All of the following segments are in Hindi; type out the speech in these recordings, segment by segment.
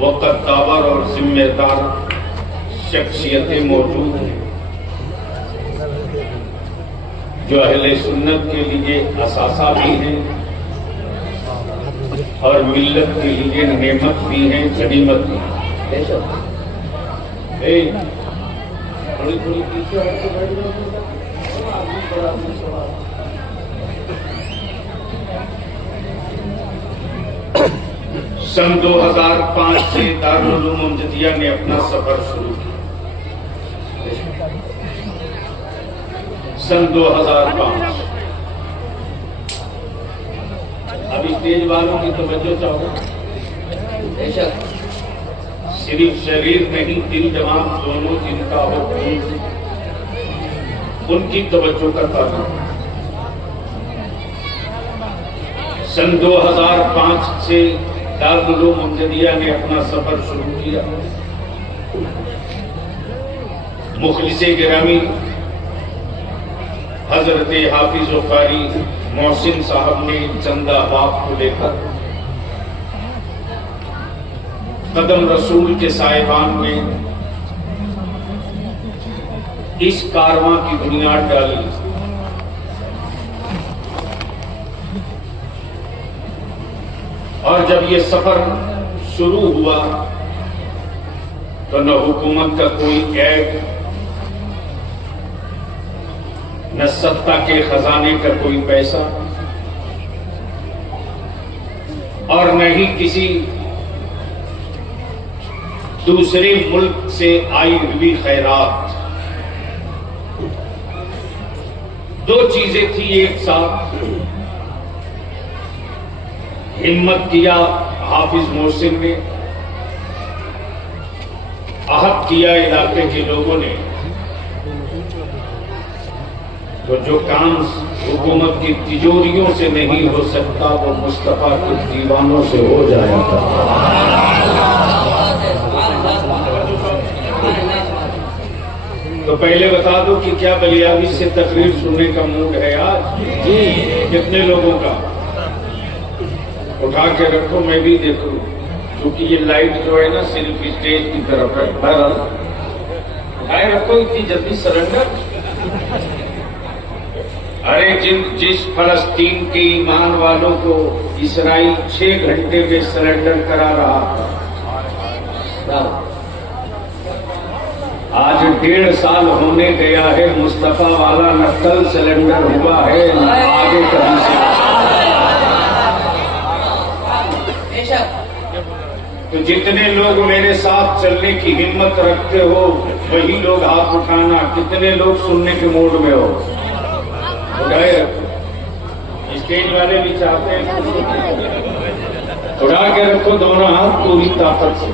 वक़्तावर और जिम्मेदार शख्सियतें मौजूद हैं जो अहले सुन्नत के लिए असासा भी हैं और मिल्लत के लिए नेमत भी हैं, गनीमत भी हैं। थोड़ी थोड़ी पीछे सन 2005 से दारुल उलूम अमजदिया ने अपना सफर शुरू किया। सन 2005। अभी स्टेज वालों की तवज्जो चाहो। सिर्फ शरीर नहीं, दिल जवान दोनों जिनका हो उनकी तवज्जो का ताल्लुक। सन 2005 से दारुल उलूम अमजदिया ने अपना सफर शुरू किया। मुखलिसे गिरामी हजरत हाफिज व कारी मोहसिन साहब ने चंदा बाप को लेकर कदम रसूल के साहिबान में इस कारवां की बुनियाद डाली। और जब ये सफर शुरू हुआ तो न हुकूमत का कोई ऐब, न सत्ता के खजाने का कोई पैसा और न ही किसी दूसरे मुल्क से आई हुई खैरात। दो चीजें थी एक साथ। हिम्मत किया हाफिज मोहसिन ने, आहद किया इलाके के लोगों ने, तो जो काम हुकूमत की तिजोरियों से नहीं हो सकता वो मुस्तफा के दीवानों से हो जाएगा। तो पहले बता दो कि क्या बलियावी से तकरीर सुनने का मूड है आज? जी। कितने लोगों का? उठा के रखो, मैं भी देखूं, क्योंकि ये लाइट जो है ना सिर्फ स्टेज की तरफ है। बहरहाल उठाए रखो, इतनी जल्दी सरेंडर। अरे जिस फलस्तीन के ईमान वालों को इसराइल 6 घंटे में सरेंडर करा रहा था, आज 1.5 साल होने गया है। मुस्तफा वाला न कल सरेंडर हुआ है न आगे कभी से। तो जितने लोग मेरे साथ चलने की हिम्मत रखते हो वही लोग हाथ उठाना। कितने लोग सुनने के मूड में हो? उठाए रखो। स्टेज वाले भी चाहते हैं, उठा के रखो दोनों हाथ पूरी ताकत से।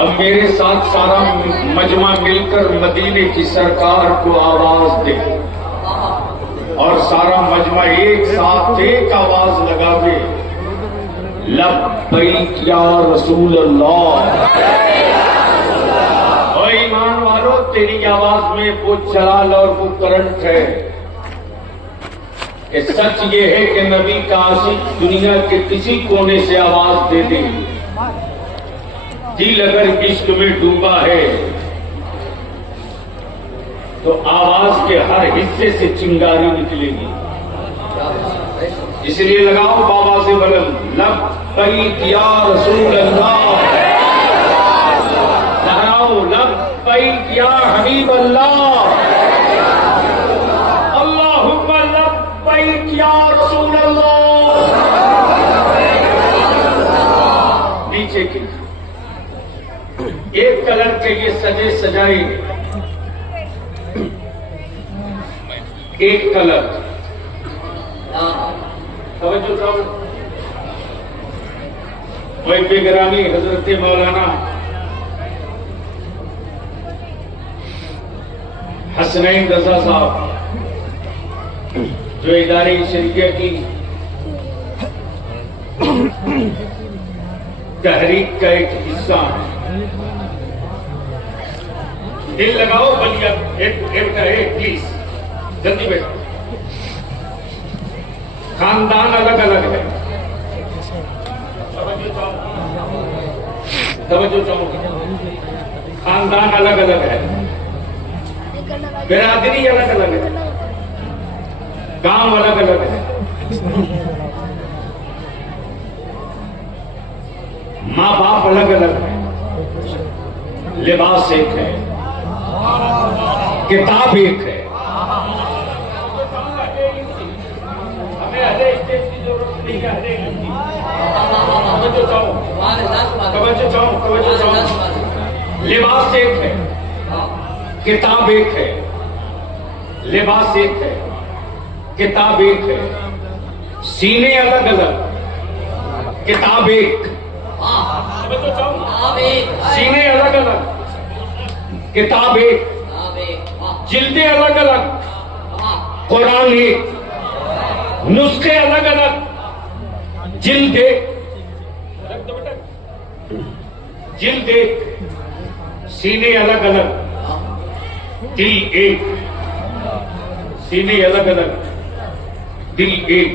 अब मेरे साथ सारा मजमा मिलकर मदीने की सरकार को आवाज दे और सारा मजमा एक साथ एक आवाज लगावे, लब्बैक या रसूल अल्लाह। और ईमान वालों, तेरी आवाज में वो जलाल और वो करंट है कि सच ये है कि नबी का आशिक दुनिया के किसी कोने से आवाज दे दे, दिल अगर इश्क में डूबा है तो आवाज के हर हिस्से से चिंगारी निकलेगी। इसलिए लगाओ बाबा से बुलंद, लब्बैक या रसूल अल्लाह। लगाओ लब्बैक या हबीब अल्लाह। अल्लाहुम्मा लब्बैक या रसूल अल्लाह। नीचे की एक कलर के ये सजे सजाए, एक कलर। तवज्जो करो। वही बेगरामी हजरत मौलाना हसनैन रजा साहब जो इदारे शरीयत की तहरीक का एक हिस्सा है। दिल लगाओ बलिया, एक प्लीज जल्दी बैठो। खानदान अलग अलग है। तवज्जो चाहूं, खानदान अलग अलग है, बिरादरी अलग अलग है, गांव अलग अलग है, माँ बाप अलग अलग है, लिबास एक है, किताब एक है। हमें हरे स्टेज की जरूरत नहीं है, हरे तवज्जो चाहूं, लिबास एक है, किताब एक है, लिबास एक है, किताब एक है, सीने अलग अलग, किताब एक, सीने अलग अलग, किताब एक, जिल्दे अलग अलग, कुरान एक, नुस्खे अलग अलग, जिल्द एक, जिल्द एक, सीने अलग अलग, दिल एक, सीने अलग अलग, दिल एक।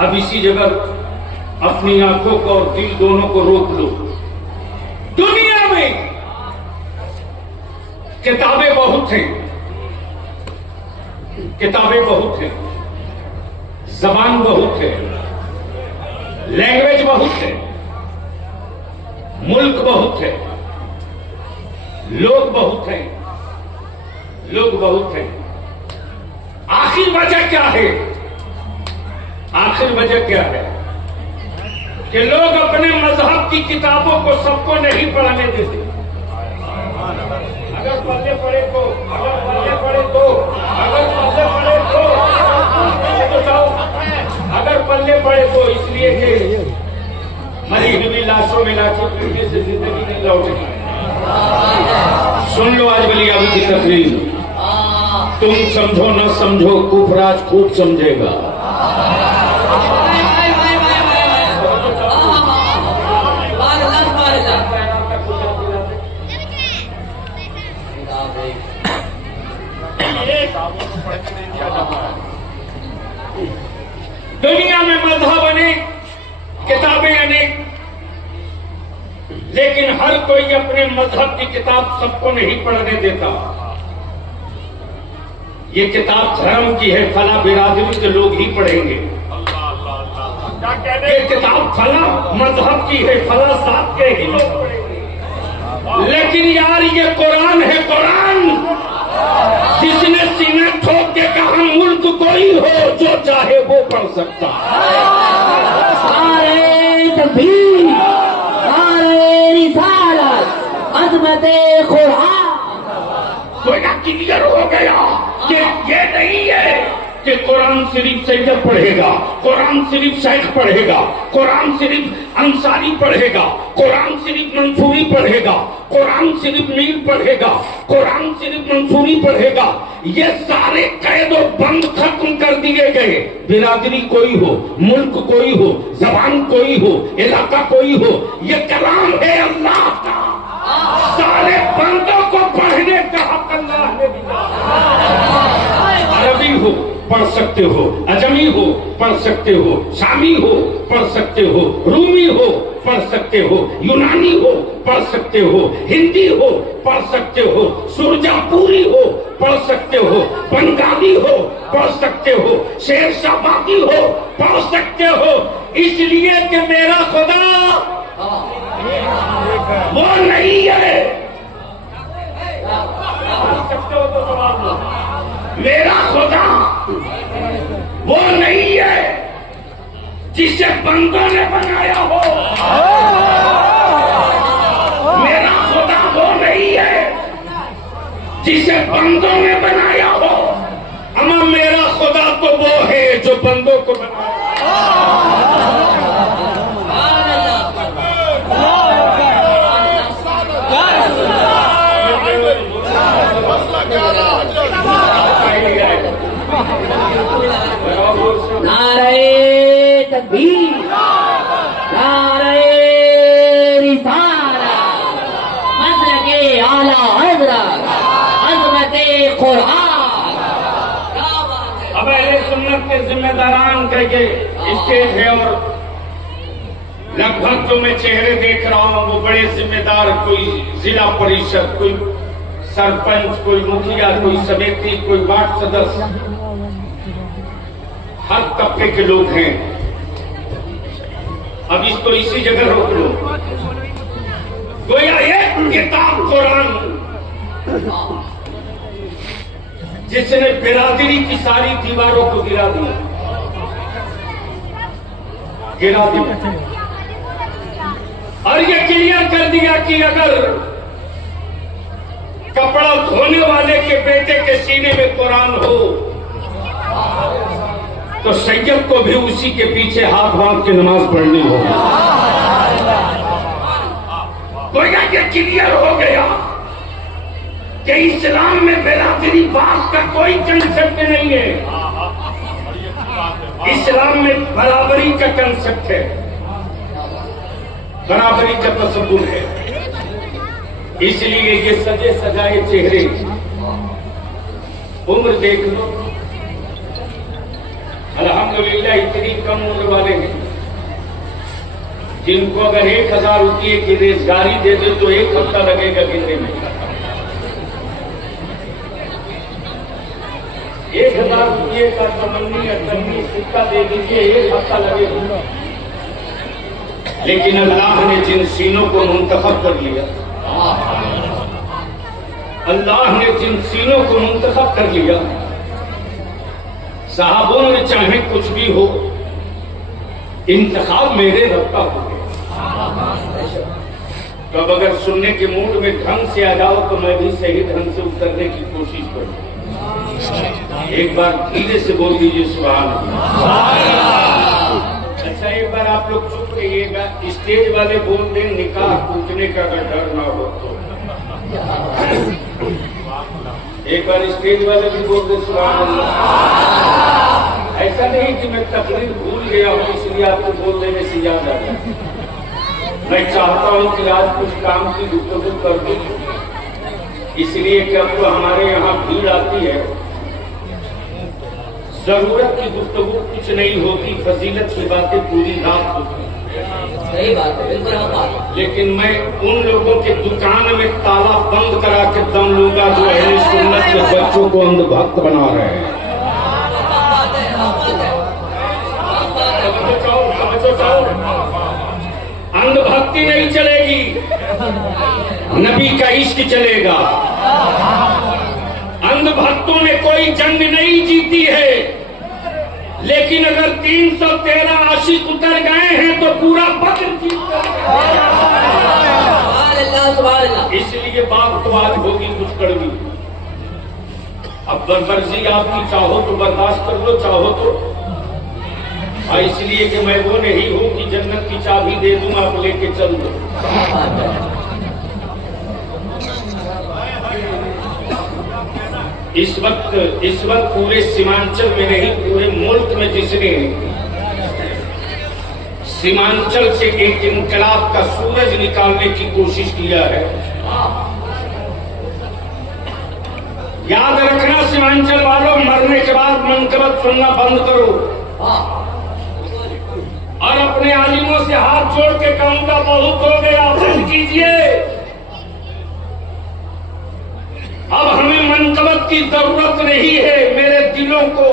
अब इसी जगह अपनी आंखों को और दिल दोनों को रोक लो। दुनिया में किताबें बहुत हैं, किताबें बहुत हैं, जबान बहुत है, लैंग्वेज बहुत है, मुल्क बहुत है, लोग बहुत हैं, लोग बहुत हैं। आखिर वजह क्या है? आखिर वजह क्या है कि लोग अपने मजहब की किताबों को सबको नहीं पढ़ने देते। अगर पढ़ने पड़े तो, अगर पढ़ने पड़े तो, अगर पढ़ने पड़े तो जाओ, अगर पढ़ने पड़े तो इसलिए कि मरी हुई लाशों में लाशों पीढ़ी से जिंदगी नहीं लौटेगी। सुन लो आज बली अभी की तकरीर, तुम समझो न समझो, कुफराज खूब समझेगा। दुनिया में मजहब अनेक, किताबें अनेक, लेकिन हर कोई अपने मजहब की किताब सबको नहीं पढ़ने देता। ये किताब धर्म की है, फला बिरादरी के लोग ही पढ़ेंगे। ये किताब फला मजहब की है, फला साहब के ही लोग पढ़ेंगे। लेकिन यार ये कुरान है, कुरान जिसने सीने ठोक के कहा मुल्क कोई हो जो चाहे वो पढ़ सकता। सारे तकबीर, सारे रिसालत, अज़मते कुरान। तो ना क्लियर हो गया कि ये नहीं है कि कुरान शरीफ सैयद पढ़ेगा, कुरान शरीफ शेख पढ़ेगा, कुरान शरीफ अंसारी पढ़ेगा, कुरान शरीफ मंसूरी पढ़ेगा, कुरान शरीफ मीर पढ़ेगा, कुरान शरीफ मंसूरी पढ़ेगा। ये सारे कैद और बंद खत्म कर दिए गए। बिरादरी कोई हो, मुल्क कोई हो, जबान कोई हो, इलाका कोई हो, ये कलाम है अल्लाह का। सारे बंदों को पढ़ने का हक अल्लाह ने दिया। अरबी हो पढ़ सकते हो, अजमी हो पढ़ सकते हो, शामी हो पढ़ सकते हो, रूमी हो पढ़ सकते हो, यूनानी हो पढ़ सकते हो, हिंदी हो पढ़ सकते हो, सुरजापुरी हो पढ़ सकते हो, बंगाली हो पढ़ सकते हो, शेरशाबादी हो पढ़ सकते हो। इसलिए कि मेरा खुदा वो नहीं है। मेरा खुदा वो नहीं है जिसे बंदों ने बनाया हो। मेरा खुदा वो नहीं है जिसे बंदों ने बनाया हो। अमा मेरा खुदा तो वो है जो बंदों को बनाया। नारे तकबीर, नारे रिसालत, मसलके आला हज़रत, अज़मते कुरान। अब अहले सुन्नत के जिम्मेदारान कह के स्टेज है और लगभग जो मैं चेहरे देख रहा हूं वो बड़े जिम्मेदार, कोई जिला परिषद, कोई सरपंच, कोई मुखिया, कोई समिति, कोई वार्ड सदस्य, हर तबके के लोग हैं। अब इसको इसी जगह रोक लो। गोया एक किताब कुरान जिसने बिरादरी की सारी दीवारों को गिरा दिया। और ये क्लियर कर दिया कि अगर कपड़ा धोने वाले के बेटे के सीने में कुरान हो तो सैयद को भी उसी के पीछे हाथ बांध के नमाज पढ़नी हो। तो ये क्लियर हो गया कि इस्लाम में बिरादरी बात का कोई कंसेप्ट नहीं है। इस्लाम में बराबरी का कंसेप्ट है, बराबरी का तसव्वुर है। इसलिए ये सजे सजाए चेहरे, उम्र देख लो, अल्हम्दुलिल्लाह इतनी कम उम्र वाले हैं जिनको अगर 1000 रुपये की रोजगारी दे दे तो 1 हफ्ता लगेगा गिनने में। 1000 रुपये का तमन्नी अटन्नी सिक्का दे दीजिए, 1 हफ्ता लगेगा। लेकिन अल्लाह ने जिन सीनों को मुंतखब कर लिया, अल्लाह ने जिन सीनों को मुंतखब कर लिया, साहबों ने चाहे कुछ भी हो, इंतखाब मेरे रब का हो गया। तो अब अगर सुनने के मूड में ढंग से आ जाओ तो मैं भी सही ढंग से उतरने की कोशिश करूं। एक बार धीरे से बोल दीजिए सुभान अल्लाह। अच्छा, एक बार आप लोग चुप रहिएगा, स्टेज वाले बोल दें निकाह टूटने का अगर डर ना हो तो। एक बार स्टेज वाले भी बोल दें सुभान अल्लाह। ऐसा नहीं कि मैं तकरीर भूल गया हूं इसलिए आपको बोल देने से याद आ गया। मैं चाहता हूं कि आज कुछ काम की गुफ्तगू कर दूं, इसलिए कि अब तो हमारे यहाँ भीड़ आती है। जरूरत की गुफ्तगू कुछ नहीं होती, फजीलत की बातें पूरी रात होती। सही बात है, बिल्कुल बात। लेकिन मैं उन लोगों के दुकान में ताला बंद करा के दम लूंगा जो अहले सुन्नत के बच्चों को अंधभक्त बना रहे हैं। अंधभक्ति नहीं चलेगी, नबी का इश्क चलेगा। अंधभक्तों ने कोई जंग नहीं जीती है, लेकिन अगर 313 आशिक उतर गए हैं तो पूरा बद्र जीत कर। इसलिए बात तो आज होगी कुछ कड़वी। अब बर्जी आपकी, चाहो तो बर्दाश्त कर लो, चाहो तो। और इसलिए कि मैं वो नहीं हूं कि जन्नत की चाबी दे दूं आप लेके चल दो। इस वक्त पूरे सीमांचल में नहीं, पूरे मुल्क में जिसने सीमांचल से एक इनकलाब का सूरज निकालने की कोशिश किया है, याद रखना सीमांचल वालों, मरने के बाद मनकबत सुनना बंद करो और अपने आलिमों से हाथ जोड़ के कहूंगा बहुत हो गया, बंद कीजिए। अब हमें मनकबत की जरूरत नहीं है, मेरे दिलों को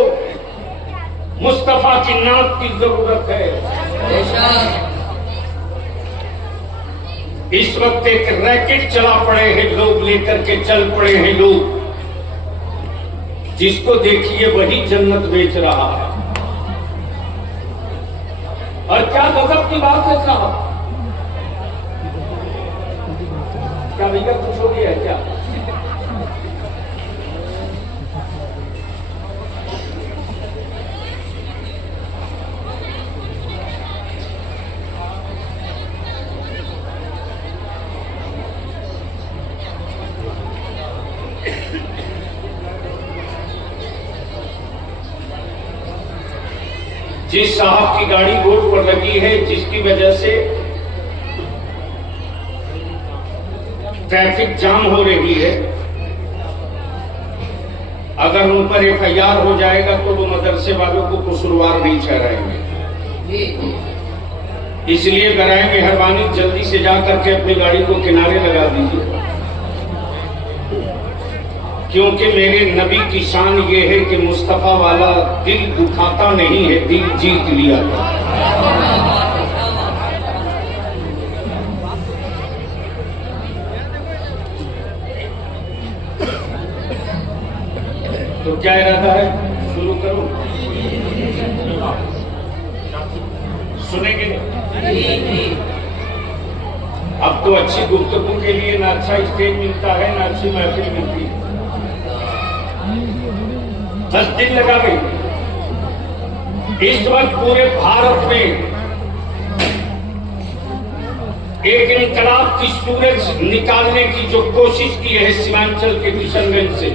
मुस्तफा की नात की जरूरत है। इस वक्त एक रैकेट चला पड़े हैं लोग, लेकर के चल पड़े हैं लोग, जिसको देखिए वही जन्नत बेच रहा है। और क्या गजब की बात है साहब, क्या भैया कुछ हो गया है क्या? जिस साहब की गाड़ी रोड पर लगी है, जिसकी वजह से ट्रैफिक जाम हो रही है, अगर उन पर FIR हो जाएगा तो वो मदरसे वालों को कसूरवार नहीं ठहराएंगे। इसलिए कराए मेहरबानी जल्दी से जा करके अपनी गाड़ी को किनारे लगा दीजिए, क्योंकि मेरे नबी की शान ये है कि मुस्तफा वाला दिल दुखाता नहीं है, दिल जीत लिया था। तो क्या इरादा है, शुरू करो? सुनेंगे? अब तो अच्छी गुफ्तगू के लिए ना अच्छा स्टेज मिलता है, ना अच्छी महफिल मिलती है। बस दिल लगा गई। इस वक्त पूरे भारत में एक इनकलाब की सूरज निकालने की जो कोशिश की है सीमांचल के किशनगंज से,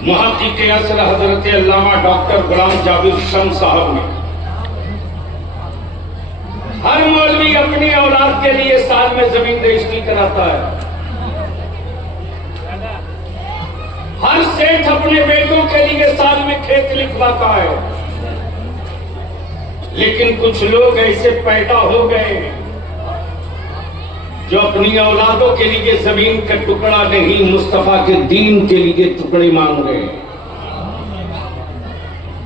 मुहक्किक़ असर हजरत अल्लामा डॉक्टर गुलाम जाबिर शम्स साहब ने, हर मौलवी अपनी औलाद के लिए साल में जमीन रजिस्ट्री कराता है, हर सेठ अपने बेटों के लिए साल में खेत लिखवाता है, लेकिन कुछ लोग ऐसे पैदा हो गए जो अपनी औलादों के लिए जमीन का टुकड़ा नहीं, मुस्तफा के दीन के लिए टुकड़े मांग रहे हैं।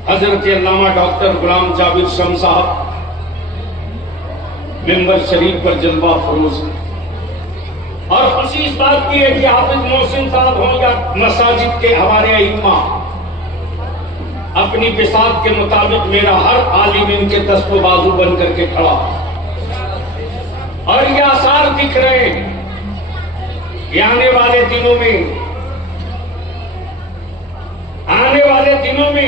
हजरत अल्लामा डॉक्टर गुलाम जाबिर शम्स साहब मिंबर शरीफ पर जलवा फरोज है, और खुशी इस बात की है कि हाफिज मोहसिन साहब हों या मसाजिद के हमारे इमाम, अपनी बिसात के मुताबिक मेरा हर आलिम इनके दस्तो बाजू बन करके खड़ा, और ये आसार दिख रहे हैं कि आने वाले दिनों में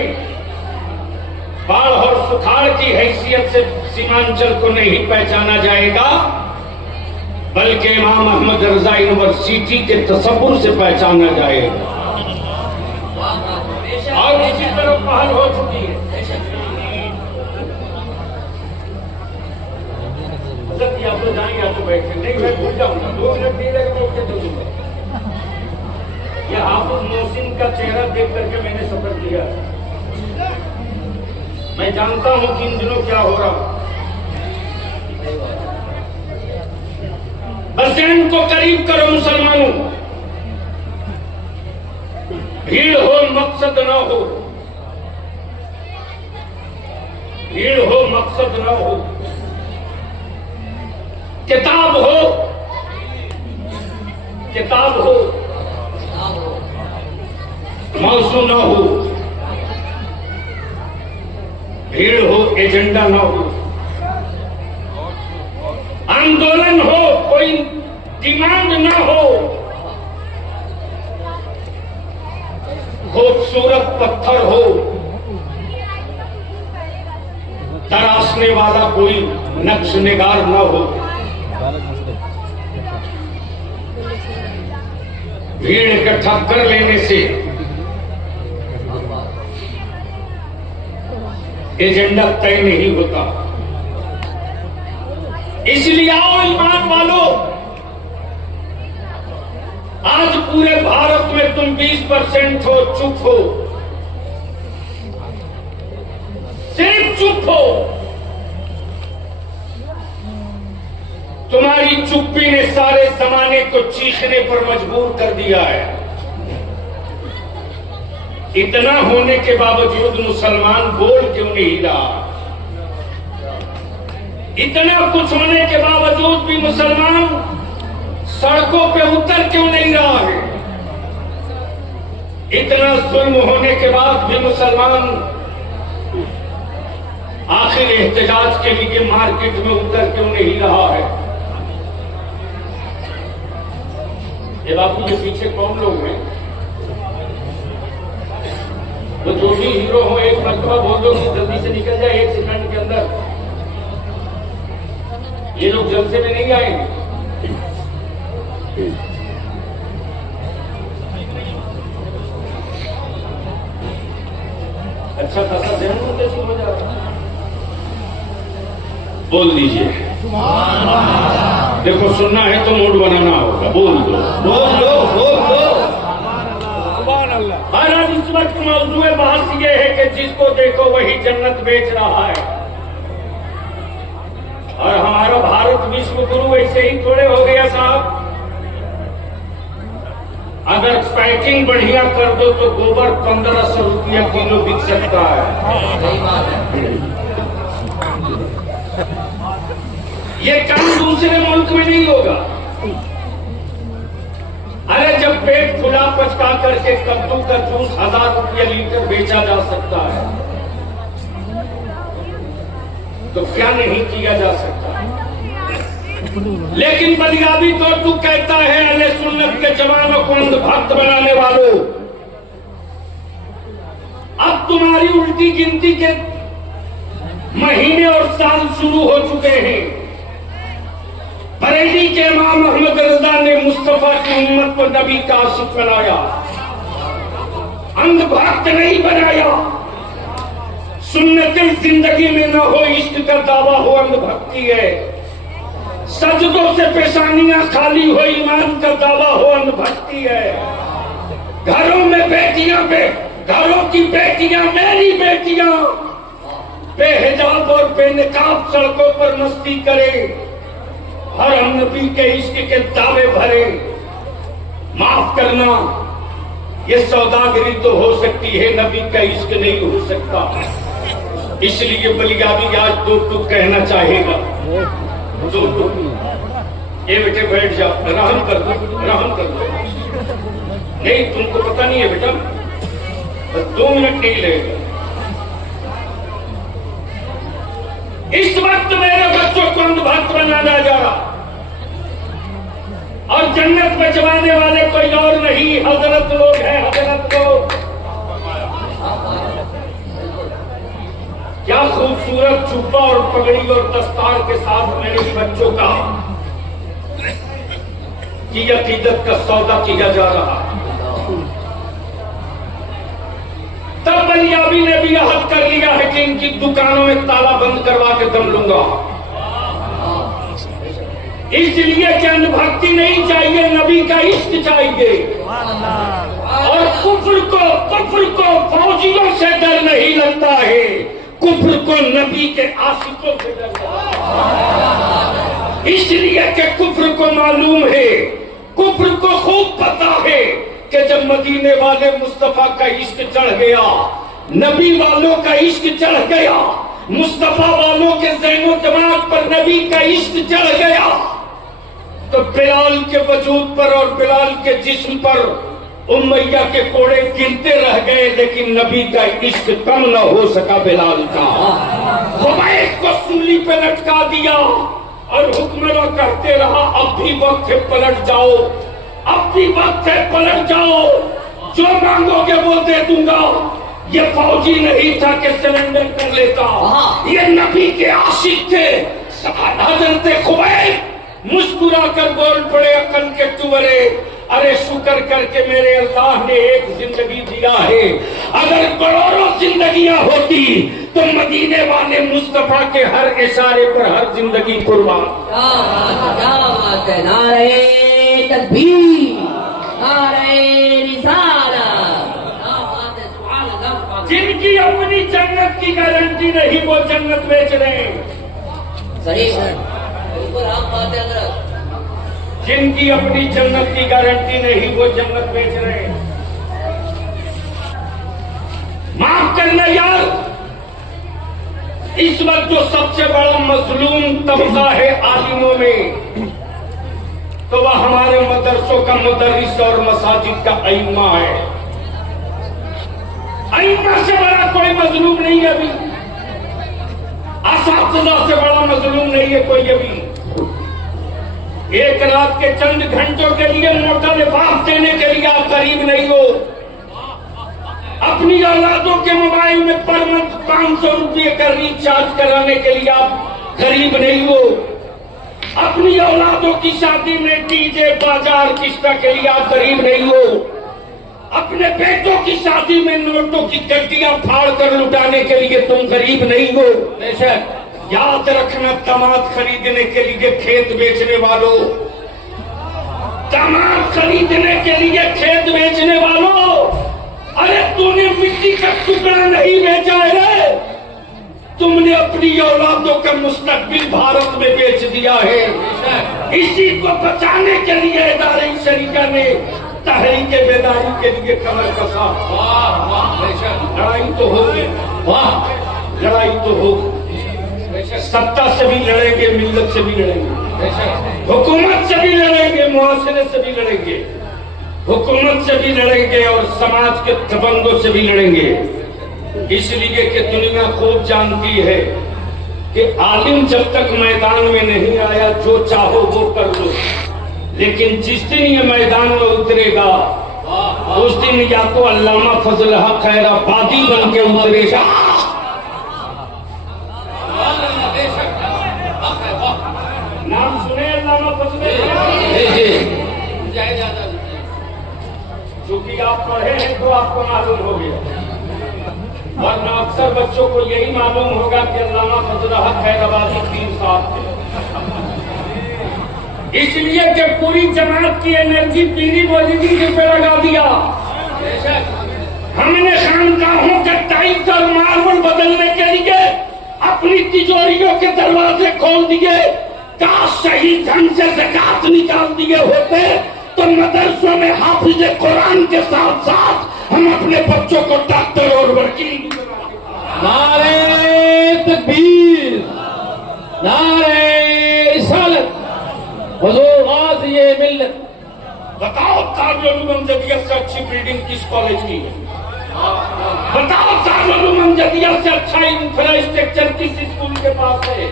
बाढ़ और सुखाड़ की हैसियत से सीमांचल को नहीं पहचाना जाएगा, बल्कि इमाम अहमद रजा यूनिवर्सिटी के तसव्वुर से पहचाना जाएगा। और इसी तरफ पहल हो चुकी है। या तो जाएंगे या तो बैठे, नहीं मैं भूल जाऊंगा, 2 मिनट नहीं लगे तो उठके चलूंगा। यह हाफिज मोहसिन का चेहरा देख करके मैंने सफर किया। मैं जानता हूं कि इन दिनों क्या हो रहा। बस जहन को करीब करो मुसलमानों, भीड़ हो मकसद ना हो, भीड़ हो मकसद ना हो, किताब हो, किताब हो, मौसू ना हो, भीड़ हो एजेंडा ना हो, आंदोलन हो कोई डिमांड ना हो, खूबसूरत पत्थर हो, तराशने वाला कोई नक्श निगार ना हो, भीड़ इकट्ठा कर लेने से एजेंडा तय नहीं होता। इसलिए आओ ईमान वालों, आज पूरे भारत में तुम 20% हो, चुप हो, सिर्फ चुप हो। तुम्हारी चुप्पी ने सारे जमाने को चीखने पर मजबूर कर दिया है। इतना होने के बावजूद मुसलमान बोल क्यों नहीं रहा? इतना कुछ होने के बावजूद भी मुसलमान सड़कों पे उतर क्यों नहीं रहा है? इतना जुल्म होने के बाद भी मुसलमान आखिर एहतजाज के लिए मार्केट में उतर क्यों नहीं रहा है? ये बापू के पीछे कौन लोग हैं? वो जो भी हीरो हो, एक मरतबा बोल दो कि जल्दी से निकल जाए 1 सेकंड के अंदर। ये लोग जलसे में नहीं आएंगे। अच्छा खासा ध्यान मुंतशिर हो जाता है। बोल दीजिए, देखो सुनना है तो मूड बनाना होगा। बोल दो, बोल दो, बोल दो। इस वक्त मौजूद बहस ये है कि जिसको देखो वही जन्नत बेच रहा है। और हमारा भारत विश्व गुरु ऐसे ही थोड़े हो गया साहब। अगर पैकिंग बढ़िया कर दो तो गोबर 1500 रुपया किलो बिक सकता है। सही बात है। ये काम दूसरे मुल्क में नहीं होगा। अरे जब पेट खुला पचका करके कद्दू का जूस 1000 रुपया लीटर बेचा जा सकता है तो क्या नहीं किया जा सकता। लेकिन बलियाबी तो तू कहता है अहले सुन्नत के जवानों को अंधभक्त बनाने वालों, अब तुम्हारी उल्टी गिनती के महीने और साल शुरू हो चुके हैं। बरेली के इमाम मोहम्मद रजा ने मुस्तफा की उम्मत को नबी का आशिक बनाया, अंधभक्त नहीं बनाया। सुन्नत जिंदगी में न हो इश्क का दावा हो अंधभक्ति है। सजदों से पेशानियां खाली हो ईमान का दावा हो अंधभक्ति है। घरों में घरों की बेटियां मेरी बेटियां बेहिजाब और बेनकाब सड़कों पर मस्ती करें और हम नबी के इश्क के दावे भरे। माफ करना, ये सौदागरी तो हो सकती है, नबी का इश्क नहीं हो सकता। इसलिए बलियाबी आज दो टुक कहना चाहेगा। दो टुक। ये बेटे बैठ जाओ, रहम कर दो। नहीं तुमको पता नहीं है बेटा, बस 2 मिनट नहीं लगेगा। इस वक्त मेरे बच्चों को अंधभक्त बनाया जा रहा और जन्नत में जमाने वाले कोई और नहीं, हजरत लोग हैं। हजरत लोग क्या खूबसूरत जुब्बा और पगड़ी और दस्तार के साथ मेरे बच्चों का की अकीदत का सौदा किया जा रहा। तब बलियाबी ने भी अहद कर लिया है कि इनकी दुकानों में ताला बंद करवा के दम लूंगा। इसलिए कि अंधभक्ति नहीं चाहिए, नबी का इश्क चाहिए। और कुफ्र को फौजियों से डर नहीं लगता है, कुफ्र को नबी के आशिकों से डर लगता है। इसलिए कि कुफ्र को मालूम है, कुफ्र को खूब पता है कि जब मदीने वाले मुस्तफा का इश्क चढ़ गया, नबी वालों का इश्क चढ़ गया, मुस्तफा वालों के ज़हनो दिमाग पर नबी का इश्क चढ़ गया, तो बिलाल के वजूद पर और बिलाल के जिस्म पर उमैया के कोड़े गिरते रह गए, लेकिन नबी का इश्क कम न हो सका बिलाल का। खुबैब को सूली पे लटका दिया और हुक्मरां कहते रहा, अब भी वक्त है पलट जाओ, अब भी वक्त है पलट जाओ, जो मांगोगे वो दे दूंगा। ये फौजी नहीं था कि सरेंडर कर लेता, ये नबी के आशिक थे। हजरत खुबैब मुस्कुरा कर बोल पड़े, अकल के तुवरे, अरे शुक्र करके मेरे अल्लाह ने एक जिंदगी दिया है, अगर करोड़ों जिंदगियां होती तो मदीने वाले मुस्तफा के हर इशारे पर हर जिंदगी कुर्बान। क्या बात है। नारे तकबीर, नारे रिसालत। क्या बात है। सुभान अल्लाह। जिनकी अपनी जन्नत की गारंटी नहीं वो जन्नत बेच रहे हैं। सही है, बिल्कुल आप बात है हजरत। जिनकी अपनी जन्नत की गारंटी नहीं वो जन्नत बेच रहे हैं। माफ करना यार, इस वक्त जो सबसे बड़ा मजलूम तबका है आलिमों में, तो वह हमारे मदरसों का मुदर्रिस और मसाजिद का अइम्मा है। अइम्मा से बड़ा कोई मजलूम नहीं है अभी, असातिज़ा से बड़ा मजलूम नहीं है कोई अभी। एक रात के चंद घंटों के लिए मोटा लिबास देने के लिए आप गरीब नहीं हो। अपनी औलादों के मोबाइल में पर मंथ 500 रुपये का रिचार्ज कराने के लिए आप गरीब नहीं हो। अपनी औलादों की शादी में डीजे बाजार किस्ता के लिए आप गरीब नहीं हो। अपने बेटों की शादी में नोटों की गड्डियां फाड़ कर लुटाने के लिए तुम गरीब नहीं हो। बेशक याद रखना, दामाद खरीदने के लिए खेत बेचने वालों, दामाद खरीदने के लिए खेत बेचने वालों, अरे तूने मिट्टी का टुकड़ा नहीं बेचा है, तुमने अपनी औलादों का मुस्तकबिल भारत में बेच दिया है। इसी को बचाने के लिए इदारे शरीका ने तहरीक बेदारी के लिए कमर कसा। वाह वाह, लड़ाई तो होगी, वाह लड़ाई तो होगी। सत्ता से भी लड़ेंगे, मिल्लत से भी लड़ेंगे, हुकूमत से भी लड़ेंगे, मुआशरे से भी लड़ेंगे, हुकूमत से भी लड़ेंगे और समाज के दबंगों से भी लड़ेंगे। इसलिए कि दुनिया खूब जानती है कि आलिम जब तक मैदान में नहीं आया जो चाहो वो कर लो, लेकिन जिस दिन ये मैदान में उतरेगा उस दिन या तो अल्लामा फजल हक खैराबादी बन के उतरेगा। नाम सुने अल्लामा फजल, क्योंकि आप पढ़े हैं तो आपको मालूम हो गया, वरना अक्सर बच्चों को यही मालूम होगा कि अल्लामा फजल हक खैराबादी 3 साल थे। इसलिए कि पूरी जमात की एनर्जी पीरी मौजूदगी पे लगा दिया। हमने खानकाहों के टाइल्स और मार्बल बदलने के लिए अपनी तिजोरियों के दरवाजे खोल दिए। काश सही ढंग से ज़कात निकाल दिए होते तो मदरसों में हाफिज कुरान के साथ साथ हम अपने बच्चों को डॉक्टर और वकील। नारे तकबीर, नारे रिसालत, हुजूर ये मिल्लत। बताओ दारुल उलूम जदियत से अच्छी बिल्डिंग किस कॉलेज की है? बताओ दारुल उलूम जदियत से अच्छा इंफ्रास्ट्रक्चर किस स्कूल के पास है?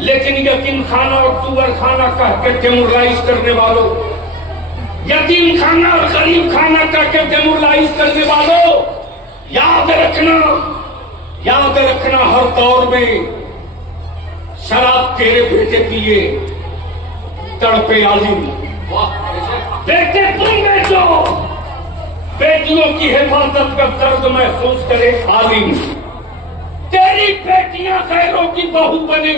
लेकिन यतीम खाना और टूबर खाना कह के डेमोरलाइज करने वालों, यतीम खाना और गरीब खाना कह के डेमोरलाइज करने वालों, याद रखना हर दौर में शराब तेरे बेटे पिए तड़पे आलिम। बेटे तुम बेचो, बेटियों की हिफाजत का दर्द महसूस करे आलिम। तेरी बेटियां गैरों की बहू बने,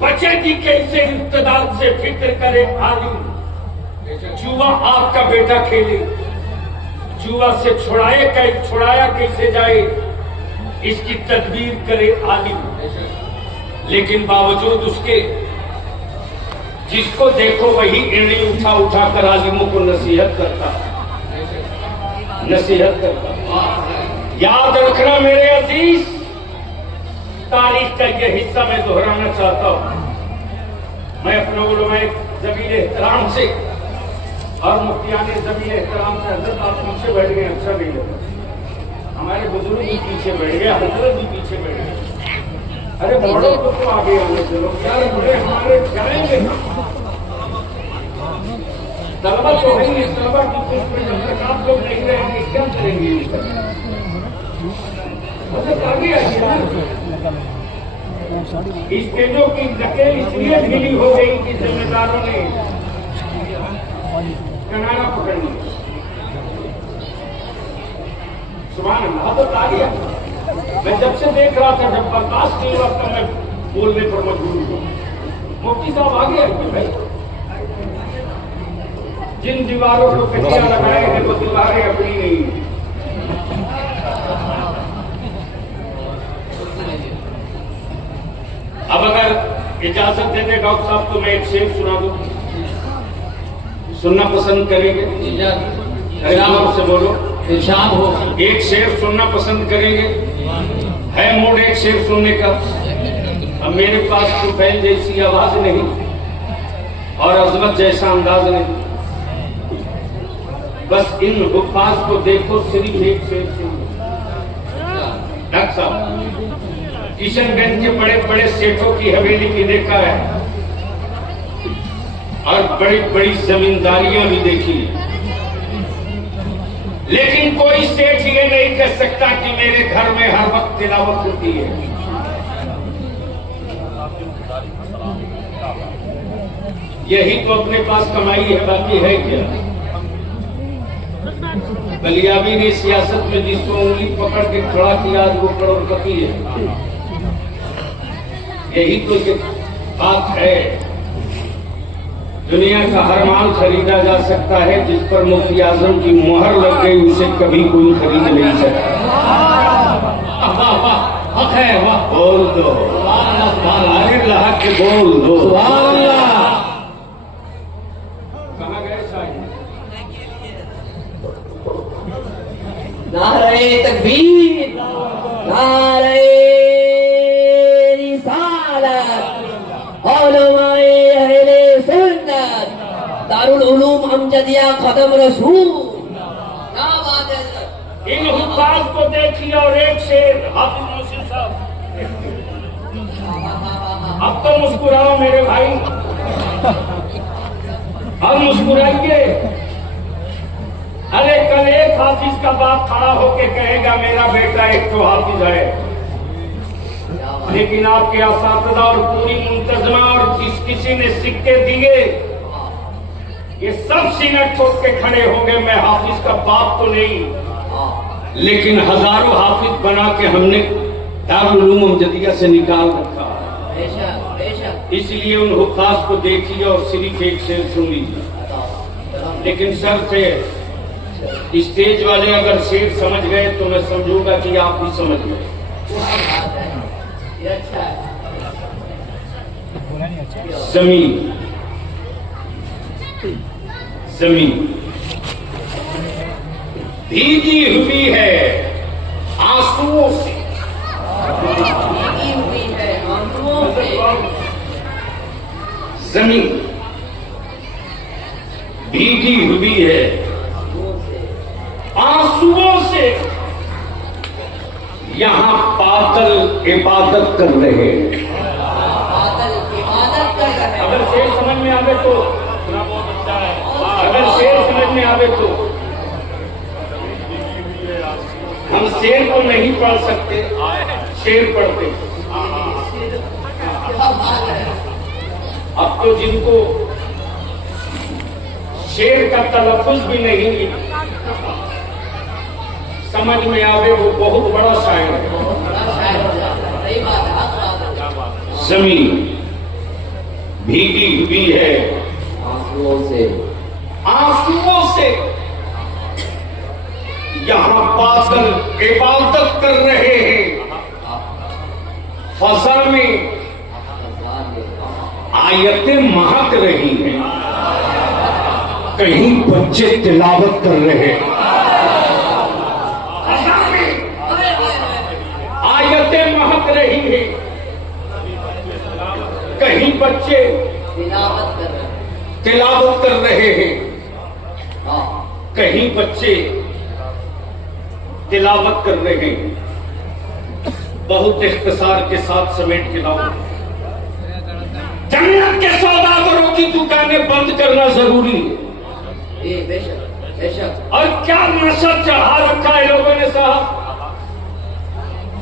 बचेगी कैसे इब्तिदाल से फिक्र करे आलिम। जुआ आपका बेटा खेले, जुआ से छुड़ाया कैसे जाए इसकी तदबीर करे आलिम। लेकिन बावजूद उसके जिसको देखो वही एड़ी उठा कर आलिमों को नसीहत करता। याद रखना मेरे अजीज, तारीख का यह हिस्सा मैं दोहराना चाहता हूं। मैं अपने उलमाए ज़मीन एहतराम से और मुफ्तियाने ज़मीन एहतराम से, हजरत आप पीछे बैठ गए, अच्छा नहीं लगा। हमारे बुजुर्ग भी पीछे बैठ गए, हजरत भी पीछे बैठ गए। अरे बड़ों को तो आगे आने चलो यार, बड़े हमारे जाएंगे ना। तलबा तो है नहीं, तलबा की कुछ जब तक आप लोग नहीं रहेंगे क्या करेंगे? आगे आइए। स्टेजों की नकेल इसलिए ढीली हो गई कि जिम्मेदारों ने किनारा पकड़ लिया। सुभान अल्लाह, तो तालियां। मैं जब से देख रहा था, जब बर्दाश्त नहीं हुआ तब मैं बोलने पर मजबूर हूँ। मुफ्ती साहब आगे आइए भाई। जिन दीवारों को कटिया लगाए हैं वो दीवारें अपनी नहीं है। अब अगर इजाजत देते डॉक्टर साहब तो मैं एक शेर सुना दूं, सुनना पसंद करेंगे? से बोलो, इरशाद हो। एक शेर सुनना पसंद करेंगे? है मूड एक शेर सुनने का? अब मेरे पास तुफैल जैसी आवाज नहीं और अजमत जैसा अंदाज नहीं, बस इन हुफ्फाज को देखो, सिर्फ एक शेर सुनो। डॉक्टर साहब किशनगंज के बड़े बड़े सेठों की हवेली भी देखा है और बड़ी बड़ी जमींदारियां भी देखी, लेकिन कोई सेठ ये नहीं कह सकता कि मेरे घर में हर वक्त तिलावत होती है। यही तो अपने पास कमाई है, बाकी है क्या? बलियाबी ने सियासत में जिसको उंगली पकड़ के खड़ा किया आज वो करोड़पति है। यही तो बात है दुनिया का हर माल खरीदा जा सकता है, जिस पर मुफ्ती आजम की मुहर लग गई उसे कभी कोई खरीद नहीं सकता। हक है, वाह। बोल दो, अरे अल्लाह के बोल दो। सुभान अल्लाह। कहाँ गए साहिब? नारे तकबीर, नारे रिसालत, उलमाए अहले सुन्नत, दारुल उलूम अमजदिया खदम रसूल। क्या बात है सर? इन हुक्काम को देखिए और एक शेर हाफिज मोहसिन साहब। अब तो मुस्कुराओ मेरे भाई, अब मुस्कुराइए। अरे कल एक हाफिज का बाप खड़ा होके कहेगा मेरा बेटा एक तो हाफिज है, लेकिन आपके असातिज़ा और पूरी मुंतजमा और जिस किसी ने सिक्के दिए ये सब सीना ठोक के खड़े होंगे मैं हाफिज का बाप तो नहीं, लेकिन हजारों हाफिज बना के हमने दारुल उलूम अमजदिया से निकाल रखा। बेशक बेशक। इसलिए उन हुक्कास को देखिए और सिर्फ एक शेर सुन लीजिए। लेकिन सर थे स्टेज वाले अगर शेर समझ गए तो मैं समझूंगा कि आप भी समझ गए। ये अच्छा है। जमीन जमीन भीगी हुई है आंसुओं से, भीगी हुई है आंसुओं से। जमीन भीगी हुई है आंसुओं से, यहाँ पागल इबादत कर रहे हैं। बादल इबादत कर रहे हैं। अगर शेर समझ में आवे तो सुना बहुत अच्छा है, अगर शेर समझ में आवे तो हम शेर को नहीं पढ़ सकते, शेर पढ़ते। क्या बात है? अब तो जिनको शेर का तलफ़ुज़ भी नहीं समझ में आवे वो बहुत बड़ा शायर है। बहुत बड़ा शायर हो जाता है। सही बात है, हक बात है। जमीन भीगी हुई है आंसुओं से, आंसुओं से, यहाँ पागल इबादत कर रहे हैं। फजा में आयतें महक रही हैं, कहीं बच्चे तिलावत कर रहे हैं। फजा में आयतें महक रही हैं, कहीं बच्चे तिलावत कर रहे हैं। तिलावत कर रहे हैं, हाँ, कहीं बच्चे तिलावत कर रहे हैं। बहुत इख्तिसार के साथ समेट के लाओ। जन्नत के सौदागरों की दुकानें बंद करना जरूरी है। ये बेशक बेशक। और क्या नशा चढ़ा रखा है लोगों ने साहब,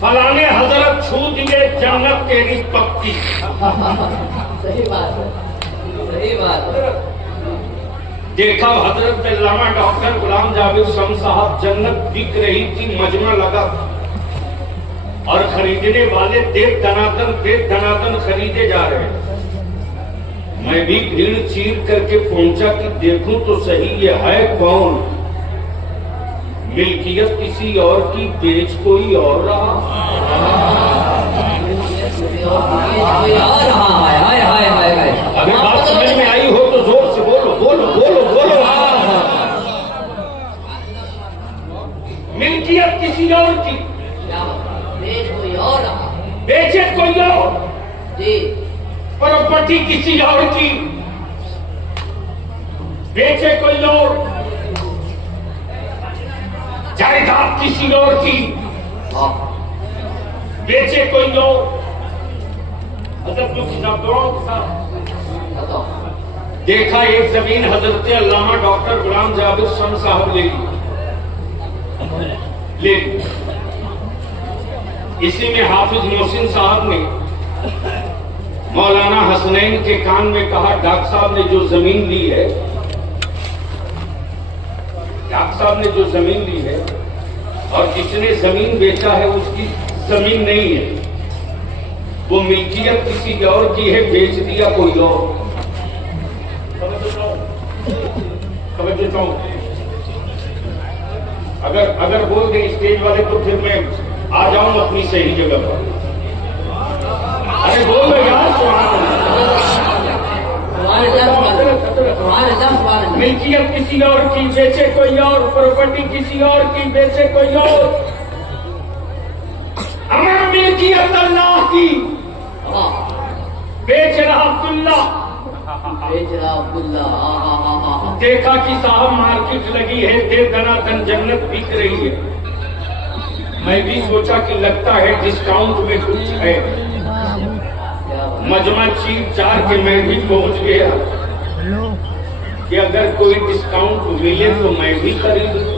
फलाने हजरत छू दिए जन्नत तेरी पक्की। सही बात है, सही बात है। देखा हजरत अल्लामा डॉक्टर गुलाम जाबिर शम्स साहब, जन्नत बिक रही थी, मजमा लगा और खरीदने वाले देव दनादन खरीदे जा रहे हैं। मैं भी भीड़ चीर करके पहुंचा कि देखूं तो सही ये है कौन, मिल्कियत किसी और की, बेच कोई और रहा। कोई और रहा है। हाय हाय हाय हाय। अगर बात समझ में आई हो तो जोर से बोलो बोलो बोलो बोलो। मिल्कियत किसी और की, क्या बात? देश कोई और रहा। बेचे कोई और, जी, प्रॉपर्टी किसी और की, बेचे कोई और, जायदाद किसी और की, हाँ, बेचे कोई और। हजरत मुफ्ती साहब बताओ। देखा एक जमीन हजरत अल्लामा डॉक्टर गुलाम जाबिर शम्स साहब ले ली। इसी में हाफिज मोहसिन साहब ने मौलाना हसनैन के कान में कहा, डॉक्टर साहब ने जो जमीन ली है, डॉक्टर साहब ने जो जमीन ली है और जिसने जमीन बेचा है उसकी जमीन नहीं है, वो मिल्कियत किसी और की है, बेच दिया कोई और। तवज्जो चाहूं, अगर बोल गए स्टेज वाले तो फिर मैं आ जाऊं अपनी सही जगह पर। अरे बोल रहे यार, मिल्कियत किसी और की बेचे कोई और, प्रॉपर्टी किसी और की बेचे कोई और, हमारी मिल्कियत अल्लाह की बेच रहा अब्दुल्ला। देखा कि साहब मार्केट लगी है, दे दनादन जन्नत बिक रही है। मैं भी सोचा कि लगता है डिस्काउंट में कुछ है। मजमा चीज 4 के मैं भी पहुंच गया कि अगर कोई डिस्काउंट मिले तो मैं भी खरीद लूं।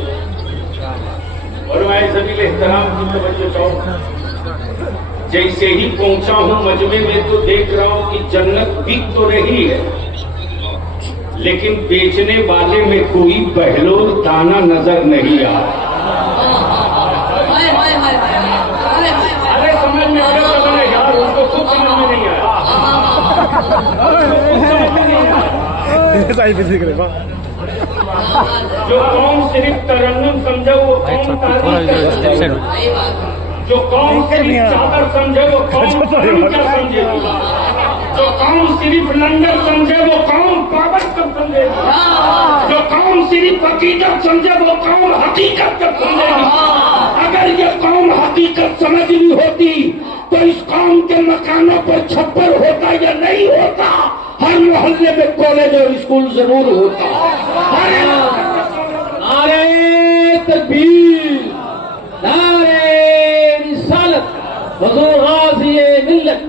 और मैं सभी एहतराम की तवज्जो चाहूं, जैसे ही पहुंचा हूं मजमे में तो देख रहा हूं कि जन्नत बिक तो रही है, लेकिन बेचने वाले में कोई बहलोर दाना नजर नहीं आ रहा। अरे समझ में आया यार, उसको खुद समझ में नहीं आया। जो कौन सिर्फ तरन्नुम समझे वो कौन तारीफ कर सकता, जो कौन सिर्फ चादर समझे वो कौन क्या समझे, जो कौन सिर्फ लंगर समझे वो कौन पावन कब समझेगी, जो कौन सिर्फ हकीकत समझे वो कौन हकीकत कब समझेगी। अगर ये कौन हकीकत समझ ली होती तो इस कौम के मकानों पर छप्पर होता या नहीं होता, हर मोहल्ले में कॉलेज और स्कूल जरूर होता। नारे तकबीर, नारे रिसालत, हुजूर गाज़ी मिल्लत।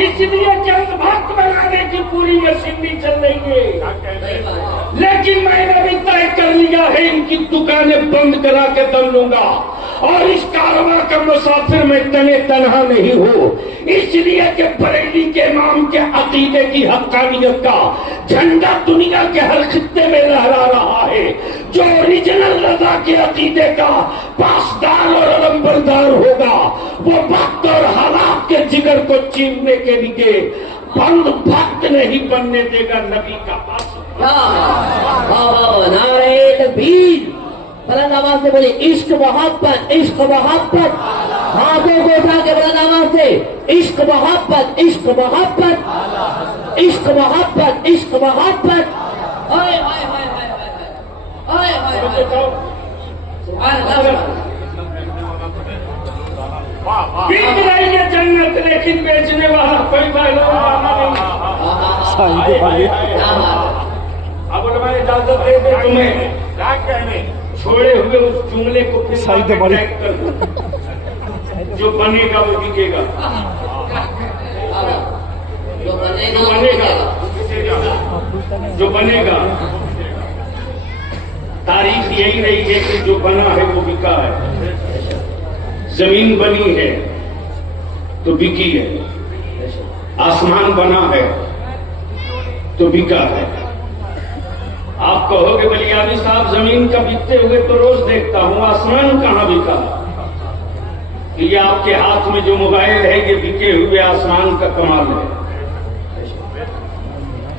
इसलिए जंग भक्त बनाने की पूरी मशीनरी चल रही है, लेकिन मैंने भी तय कर लिया है इनकी दुकानें बंद करा के दम लूंगा। और इस कारवां का मुसाफिर मैं तने तनहा नहीं हूँ, इसलिए कि बरेली के इमाम के अकीदे की हक्कानियत का झंडा दुनिया के हर खित्ते में लहरा रहा है। जो ओरिजिनल रजा के अकीदे का पासदार और अलंबरदार होगा वो वक्त और हालात के जिगर को चीरने के लिए बंद भक्त नहीं बनने देगा नबी का पास। नारे तकबीर, बुलंद आवाज से बोले इश्क मोहब्बत, इश्क मोहब्बत। हाथों को उठा के बुलंद आवाज से इश्क मोहब्बत, इश्क मोहब्बत, इश्क मोहब्बत, इश्क मोहब्बत। ओए ओए ओए ओए ओए ओए, सुभान अल्लाह। बिक रही है जन्नत, लेकिन बेचने वाला कोई अब मैं इजाजत दे दे तुम्हें, क्या कहने छोड़े हुए उस जुमले को फिर पैक कर दो। जो बनेगा वो बिकेगा, जो बनेगा जो बनेगा। तारीख यही रही है कि जो बना है वो बिका है। जमीन बनी है तो बिकी है, आसमान बना है तो बिका है। आप कहोगे बलियानी साहब जमीन का बिकते हुए तो रोज देखता हूं, आसमान कहां बिका? ये आपके हाथ में जो मोबाइल है ये बिके हुए आसमान का कमाल है।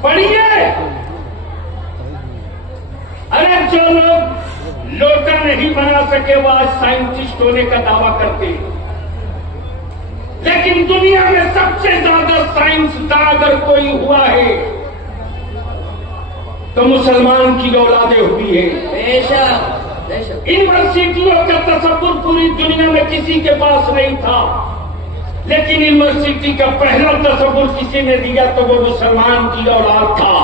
पढ़िए, अरे जो लोग लोटा नहीं बना सके वो आज साइंटिस्ट होने का दावा करते हैं, लेकिन दुनिया में सबसे ज्यादा साइंसदान अगर कोई हुआ है तो मुसलमान की औलादे हुई है। बेशक बेशक। यूनिवर्सिटियों का तसव्वुर पूरी दुनिया में किसी के पास नहीं था, लेकिन यूनिवर्सिटी का पहला तसव्वुर किसी ने दिया तो वो मुसलमान की औलाद था।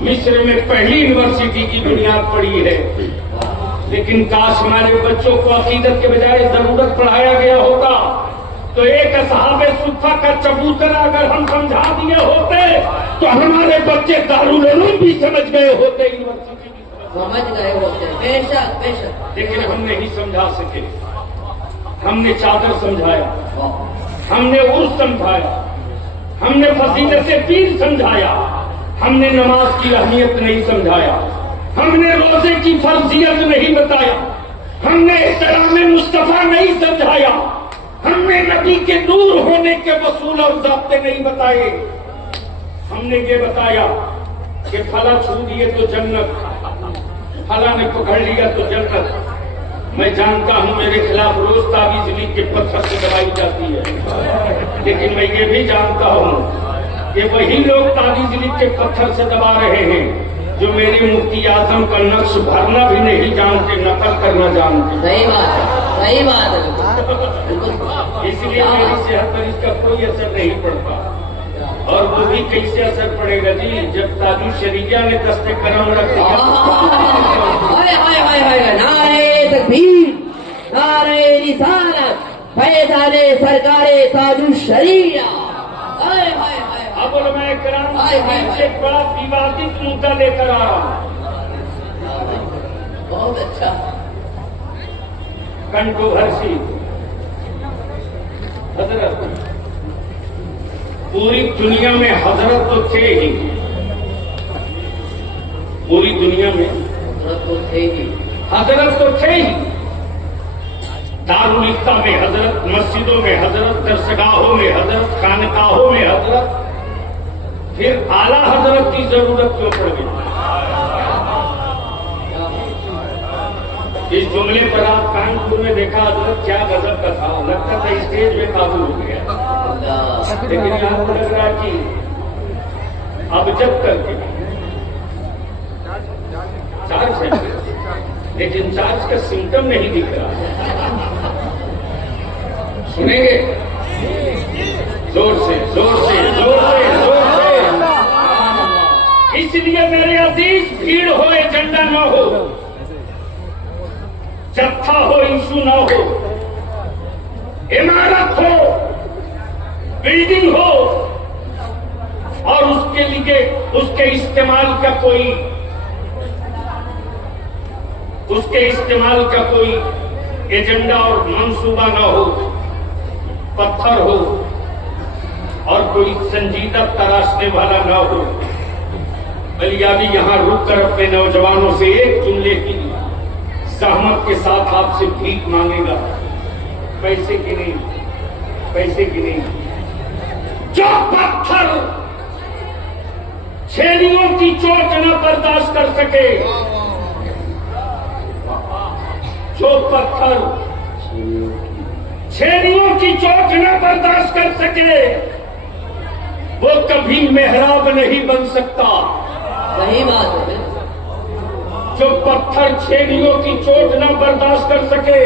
मिस्र में पहली यूनिवर्सिटी की बुनियाद पड़ी है, लेकिन काश हमारे बच्चों को अकीदत के बजाय जरूरत पढ़ाया गया होता तो एक असहाबे सुफ़ा का चबूतरा अगर हम समझा दिए होते तो हमारे बच्चे दारुल उलूम भी समझ गए होते, यूनिवर्सिटी भी समझ गए होते। बेशक बेशक। लेकिन हम नहीं समझा सके। हमने चादर समझाया, हमने उर्स समझाया, हमने फजीलत पीर समझाया, हमने नमाज की अहमियत नहीं समझाया, हमने रोजे की फर्जियत नहीं बताया, हमने एहतराम मुस्तफा नहीं समझाया, हमने नबी के नूर होने के वसूल और ज़ाब्ते नहीं बताए। हमने ये बताया कि फला छू दिए तो जन्नत, फला ने पकड़ लिया तो जन्नत। मैं जानता हूं मेरे खिलाफ रोज ताबीज लीग के पत्थर से दबाई जाती है, लेकिन मैं ये भी जानता हूं कि वही लोग ताबीज लीग के पत्थर से दबा रहे हैं जो मेरे मुफ्ती आजम का नक्श भरना भी नहीं जानते, नकल करना जानते। सही बात है, सही बात है। इसलिए मेरी सेहत पर इसका कोई असर नहीं पड़ता। और वो भी कैसे असर पड़ेगा जी, जब ताजु शरीया ने दस्ते करम रख दिया। नारे तकबीर, नारे रिसालत, फैज़ाने सरकारे ताजु शरीया। अब मैं कराम से एक बड़ा विवादित मुद्दा लेकर आ रहा हूँ। बहुत अच्छा। कंट्रोवर्सी। हजरत, पूरी दुनिया में हजरत तो थे ही, पूरी दुनिया में हजरत तो थे ही। दारुल इफ्ता में हजरत, मस्जिदों में हजरत, दरसगाहों में हजरत, खानकाहों में हजरत, फिर आला हजरत की जरूरत क्यों पड़ गई? इस जुमले पर आप कानपुर में देखा हजरत क्या गजब का था, लगता था स्टेज में काबू हो गया। लेकिन आपको लग रहा कि अब जब तक चार्ज है, लेकिन चार्ज का सिम्टम नहीं दिख रहा। सुनेंगे? जोर से, जोर से, जोर से, जोर से। इसलिए मेरे अजीज, भीड़ हो एजेंडा ना हो, जत्था हो इशू ना हो, इमारत हो, बिल्डिंग हो, और उसके लिए उसके इस्तेमाल का कोई एजेंडा और मंसूबा ना हो, पत्थर हो और कोई संजीदा तराशने वाला ना हो। बलियाबी यहां रुक कर अपने नौजवानों से एक जुमले की सहमत के साथ आपसे भीख मांगेगा, पैसे की नहीं, पैसे की नहीं। जो पत्थर छेड़ियों की चोट न बर्दाश्त कर सके, जो पत्थर छेड़ियों की चोट न बर्दाश्त कर सके, वो कभी मेहराब नहीं बन सकता। सही बात है। जो पत्थर छेड़ियों की चोट न बर्दाश्त कर सके,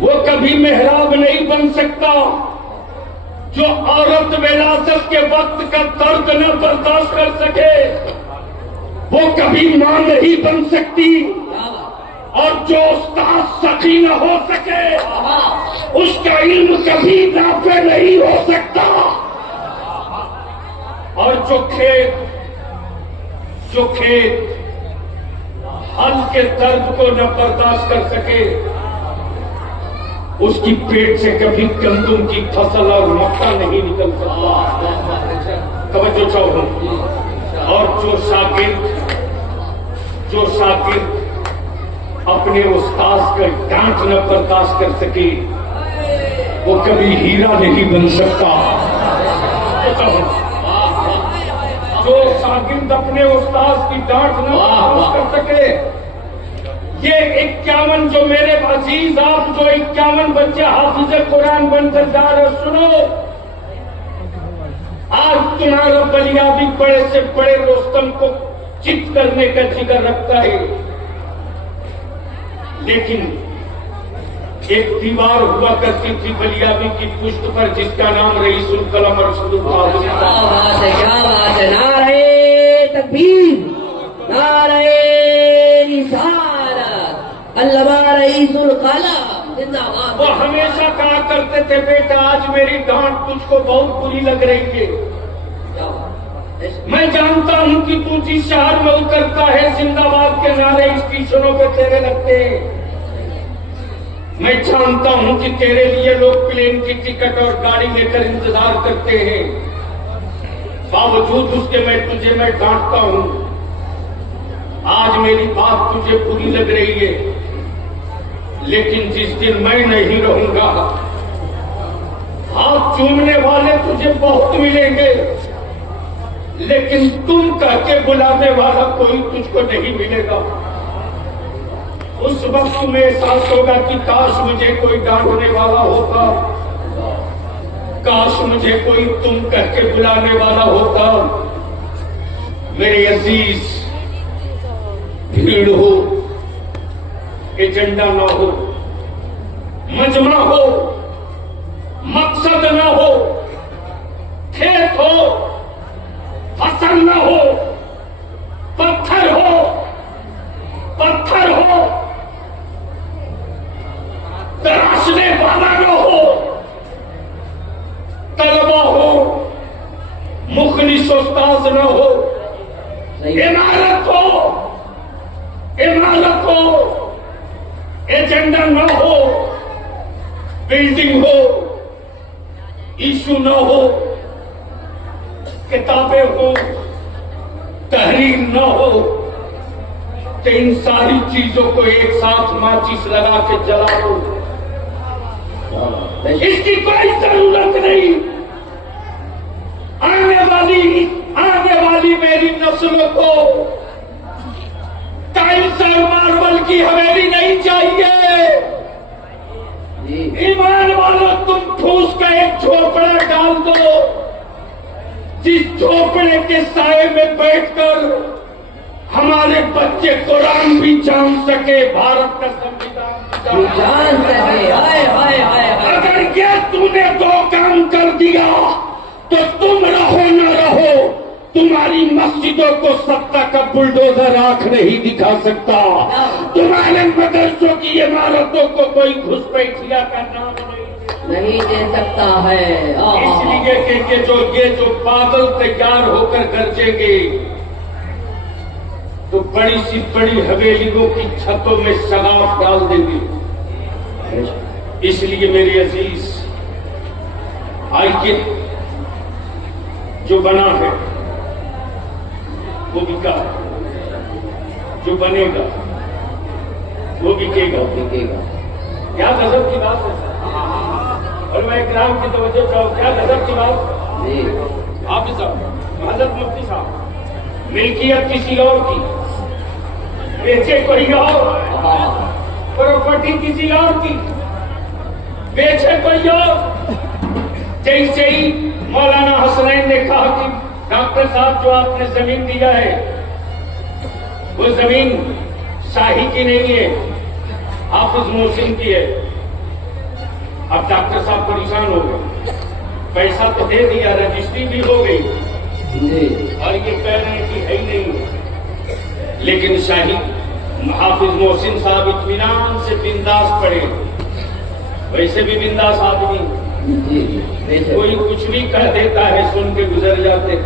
वो कभी मेहराब नहीं बन सकता। जो औरत विरासत के वक्त का दर्द न बर्दाश्त कर सके, वो कभी मां नहीं बन सकती। और जो उस्ताद सखी न हो सके, उसका इल्म कभी नाफे नहीं हो सकता। और जो खेत हल के दर्द को न बर्दाश्त कर सके, उसकी पेट से कभी गंदुम की फसल और मक्का नहीं निकल सकता। तवज्जो चाहो। और जो शागिर्द अपने उस्ताद का डांट न बर्दाश्त कर सके, वो कभी हीरा नहीं बन सकता। जो शागिर्द अपने उस्ताद की डांट न बर्दाश्त कर सके, ये 51 जो मेरे अजीज, आप जो 51 बच्चे हाफिज कुरान बनकर जा रहे, सुनो, आज तुम्हारा बलियाबी बड़े से बड़े रोस्तम को चित करने का जिगर रखता है, लेकिन एक दीवार हुआ करती थी बलियाबी की पुष्ट पर, जिसका नाम रईसुल कलम अरशदुल कादिर। क्या बात है। नारे तकबीर, नारे रिसालत, अल्लामा रईसुल कलम जिंदाबाद। वो हमेशा कहा करते थे, बेटा आज मेरी डांट तुझको बहुत बुरी लग रही है। मैं जानता हूं कि तू जिस शहर में उतरता है, जिंदाबाद के नारे स्टेशनों पे तेरे लगते हैं। मैं जानता हूं कि तेरे लिए लोग प्लेन की टिकट और गाड़ी लेकर इंतजार करते हैं। बावजूद उसके मैं डांटता हूं। आज मेरी बात तुझे बुरी लग रही है, लेकिन जिस दिन मैं नहीं रहूंगा, हाथ चूमने वाले तुझे बहुत मिलेंगे। लेकिन तुम कह के बुलाने वाला कोई तुझको नहीं मिलेगा। उस वक्त तुम्हें एहसास होगा कि काश मुझे कोई डांटने वाला होता, काश मुझे कोई तुम कह के बुलाने वाला होता। मेरे अजीज, भीड़ हो, एजेंडा ना हो, मजमा हो, मकसद ना हो, खेत हो, फसल ना हो, पत्थर हो, पत्थर हो, तराशने वाला न हो, तलबा हो, मुखलिस उस्ताद न हो, इमारत हो, इमारत हो, एजेंडा न हो, बिल्डिंग हो, इशू न हो, किताबें हो, तहरीर न हो, तो इन सारी चीजों को एक साथ माचिस लगा के जला दो। इसकी कोई जरूरत नहीं। आने वाली मेरी नस्लों को टाइल्स और मार्बल की हवेली नहीं चाहिए। ईमान वालों, तुम ठूस का एक झोपड़ा डाल दो, जिस झोपड़े के साए में बैठकर हमारे बच्चे कुरान भी जान सके, भारत का संविधान भी जान सके। अगर ये तूने दो काम कर दिया तो तुम रहो न रहो, तुम्हारी मस्जिदों को सत्ता का बुलडोजर आंख नहीं दिखा सकता। तुम्हारे मदरसों की इमारतों को कोई घुसपैठिया का नाम नहीं दे सकता है। इसलिए कि जो पागल तैयार होकर गरजेंगे तो बड़ी सी बड़ी हवेलियों की छतों में शराब डाल देंगे। इसलिए मेरे अजीज, आइए, जो बना है वो बिका, जो बनेगा वो बिकेगा। क्या गजब की बात है। और मैं इकराम की तवज्जो चाहूं, क्या गजब की बात। आप हजरत मुफ्ती साहब, मिल्कियत किसी और की, बेचे कोई और, प्रॉपर्टी किसी और की, बेचे कोई और। जैसे ही मौलाना हसनैन ने कहा कि डॉक्टर साहब जो आपने जमीन दिया है वो जमीन शाही की नहीं है, हाफिज मोहसिन की है। अब डॉक्टर साहब परेशान हो गए, पैसा तो दे दिया, रजिस्ट्री भी हो गई और ये कह रहे हैं कि है ही नहीं। लेकिन शाही हाफिज मोहसिन साहब इत्मीनान से बिंदास पड़े, वैसे भी बिंदास आदमी, कोई कुछ भी कह देता है, सुन के गुजर जाते,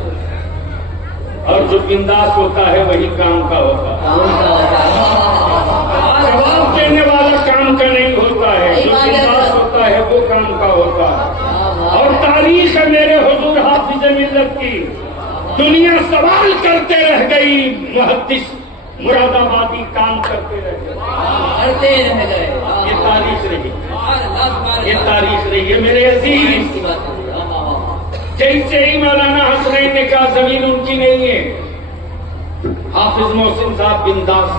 और जो बिंदास होता है वही काम का होता है। जवाब देने वाला काम का नहीं होता है, जो बिंदास होता है वो काम का होता है। और तारीख है मेरे हुजूर हाफिज मिल्लत की, दुनिया सवाल करते रह गई, मुहद्दिस मुरादाबादी काम करते रह गए। ये तारीख रही, ये तारीख रही है मेरे अजीज। जैसे ही मौलाना हसनैन ने कहा जमीन उनकी नहीं है, हाफिज मोहसिन साहब बिंदास,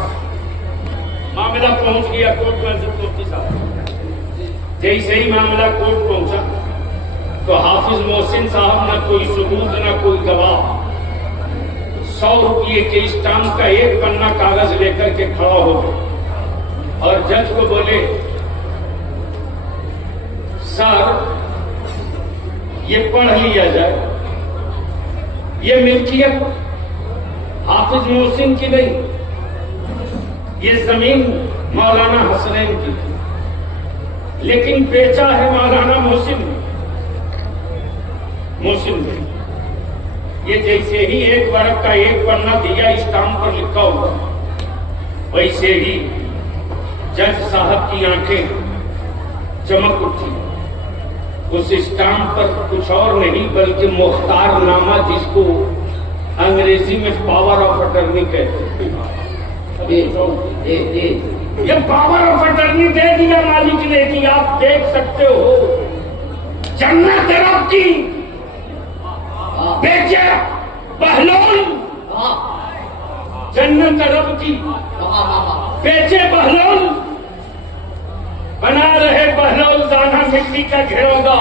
मामला पहुंच गया कोर्ट में। मुफ्ती साहब, जैसे ही मामला कोर्ट पहुंचा तो हाफिज मोहसिन साहब ना कोई सबूत ना कोई गवाह, 100 रुपये के स्टाम्प का एक पन्ना कागज लेकर के खड़ा हो गए और जज को बोले, सर ये पढ़ लिया जाए, ये मिल्कियत हाफिज मोहसिन की नहीं, ये जमीन मौलाना हसनैन की, लेकिन बेचा है मौलाना मोहसिन ने। ये जैसे ही एक वर्ग का एक पन्ना दिया, स्टाम्प पर लिखा हुआ, वैसे ही जज साहब की आंखें चमक उठी। उस स्टाम्प पर कुछ और नहीं बल्कि मुख्तारनामा, जिसको अंग्रेजी में पावर ऑफ अटर्नी कहते हैं, ये पावर ऑफ अटर्नी दे दिया मालिक ने कि आप देख सकते हो, जन्नत रब की, बेचे पहले कसम रब की, बेचे बहलौल, बना रहे बहलौल दाना मिट्टी का घिरौदा।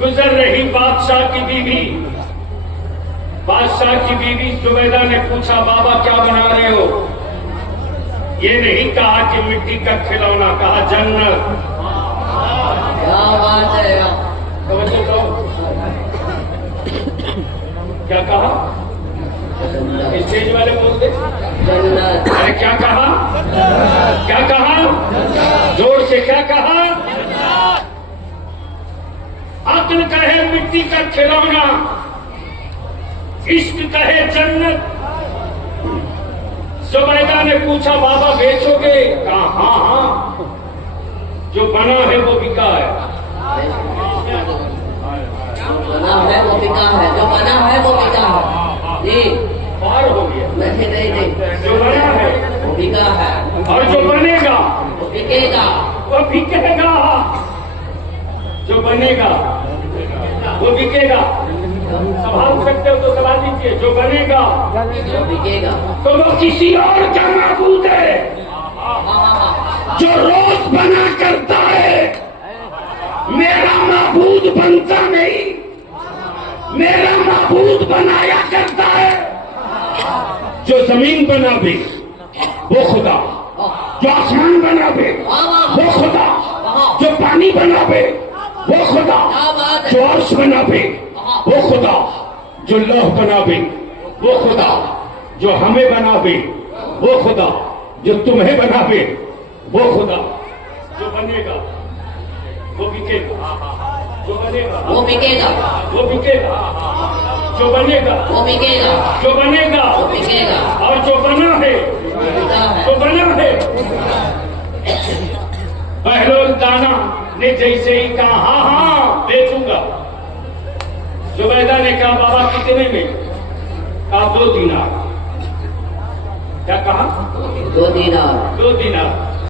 गुजर रही बादशाह की बीवी, बादशाह की बीवी जुबैदा ने पूछा, बाबा क्या बना रहे हो? ये नहीं कहा कि मिट्टी का खिलौना, कहा जन्नत। क्या बात है। समझे तो? क्या कहा? स्टेज वाले बोलते, अरे क्या कहा? क्या कहा? जोर से क्या कहा? अक्ल कहे मिट्टी का खिलौना, इश्क कहे जन्नत। जुबैदा ने पूछा, बाबा बेचोगे? कहा हाँ हाँ, जो बना है वो बिका है। बना है वो बिका है, जो बना है वो बिका है। जी पार हो गया। नहीं, जो बना है वो बिका है, और जो बनेगा वो बिकेगा। वो बिकेगा। जो बनेगा वो बिकेगा। संभाल सकते हो तो सवाल लीजिए, जो बनेगा वो बिकेगा। तो वो किसी और का माबूद है। जो रोज बना करता है, मेरा माबूद बनता नहीं, मेरा माबूद बनाया करता है। जो जमीन बनावे वो खुदा, जो आसमान बनावे वो खुदा, जो पानी बनावे वो खुदा, जो अर्श बनावे वो खुदा, जो लौह बनावे वो खुदा, जो हमें बनावे वो खुदा, जो तुम्हें बनावे वो खुदा। जो बनेगा वो बिकेगा, जो बनेगा वो बिकेगा, वो बिकेगा, जो बनेगा वो बिकेगा, जो बनेगा वो बिकेगा। और जो बना है, बिका है। जो बना है। बहलोल दाना ने जैसे ही कहा हाँ हाँ बेचूंगा, जुबैदा ने कहा बाबा कितने में? कहा 2 दीनार। क्या कहा? 2 दीनार। 2 दीनार।